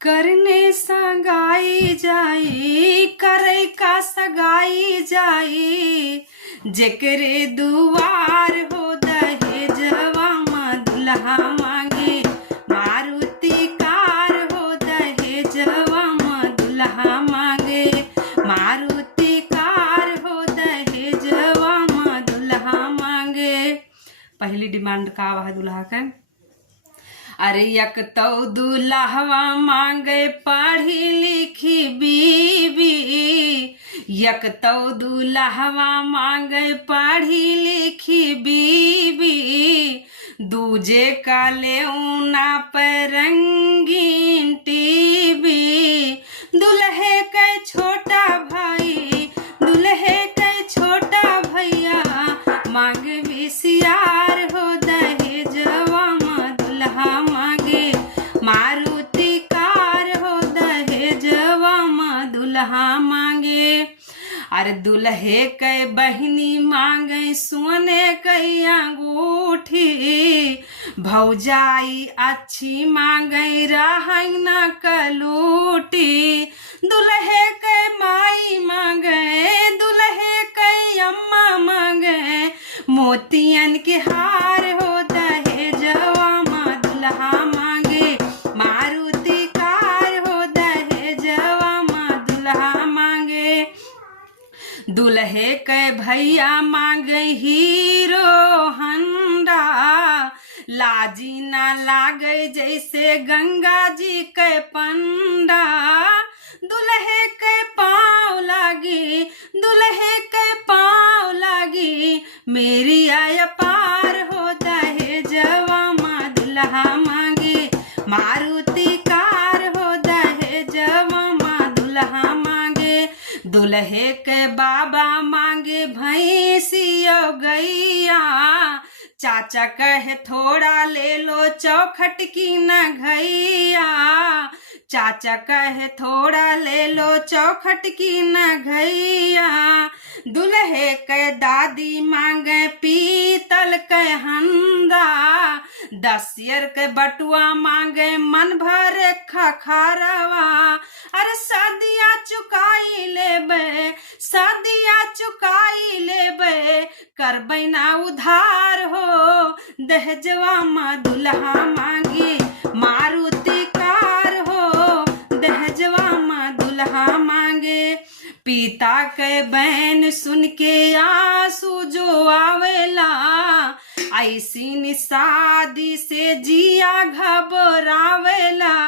करने सगाई जाई करे का सगाई जाई जेकरे दुआर हो दहेजवा में दुल्हा मांगे मारुति कार हो दहेजवा में दुल्हा मांगे मारुति कार हो दहेजवा में दुल्हा मांगे। पहली डिमांड का है दुल्हा का, अरे यक तो दुल्हवा मांगे पढ़ी लिखी बीबी, यक तो दुल्हवा मांगे पढ़ी लिखी बीबी, दूजे का लेउना पर रंगीन टीवी, दुल्हे के छोटा भाई दुल्हे के छोटा भैया मांगे विसियार हो दहेजवा में दुल्हा मांगे मारुति कार हो दहेजवा में दुल्हा मांगे। अरे दुल्हे के बहनी मांगे सोने के अंगूठी, भौजाई अच्छी मांगे रहना कलूटी, दुल्हे के माई मांगे दुल्हे के अम्मा मांगे मोतियन के हार हो दहेजवा में दुल्हा मांगे मारुति कार हो दहेजवा में दुल्हा मांगे। दुल्हे के भैया मांगे हीरो हंडा, लाजी ना लागे जैसे गंगा जी के पंडा, दुल्हे के पाँव लागी दुल्हे के पाँव लागी मेरी आय पार हो दहेजवा में दुल्हा मांगे मारुति कार हो दहेजवा में दुल्हा मांगे। दुल्हे के बाबा मांगे भैंसियो गैया, चाचा कहे थोड़ा ले लो चौखट की न घैया, चाचा कहे थोड़ा ले लो चौखट की न घैया। दुल्हे के दादी मांगे पीतल के हंदा, दसियर के बटुआ मांगे मन भरे खखरवा, अरे सदिया चुकाई लेबे सदिया चुकाई लेबे करबै ना उधार हो दहेजवा में दुल्हा मांगे मारुति कार हो दहेजवा में दुल्हा मांगे। पिता के बहन सुन के आंसू जो आवेला, ऐसी शादी से जिया घबरावेला।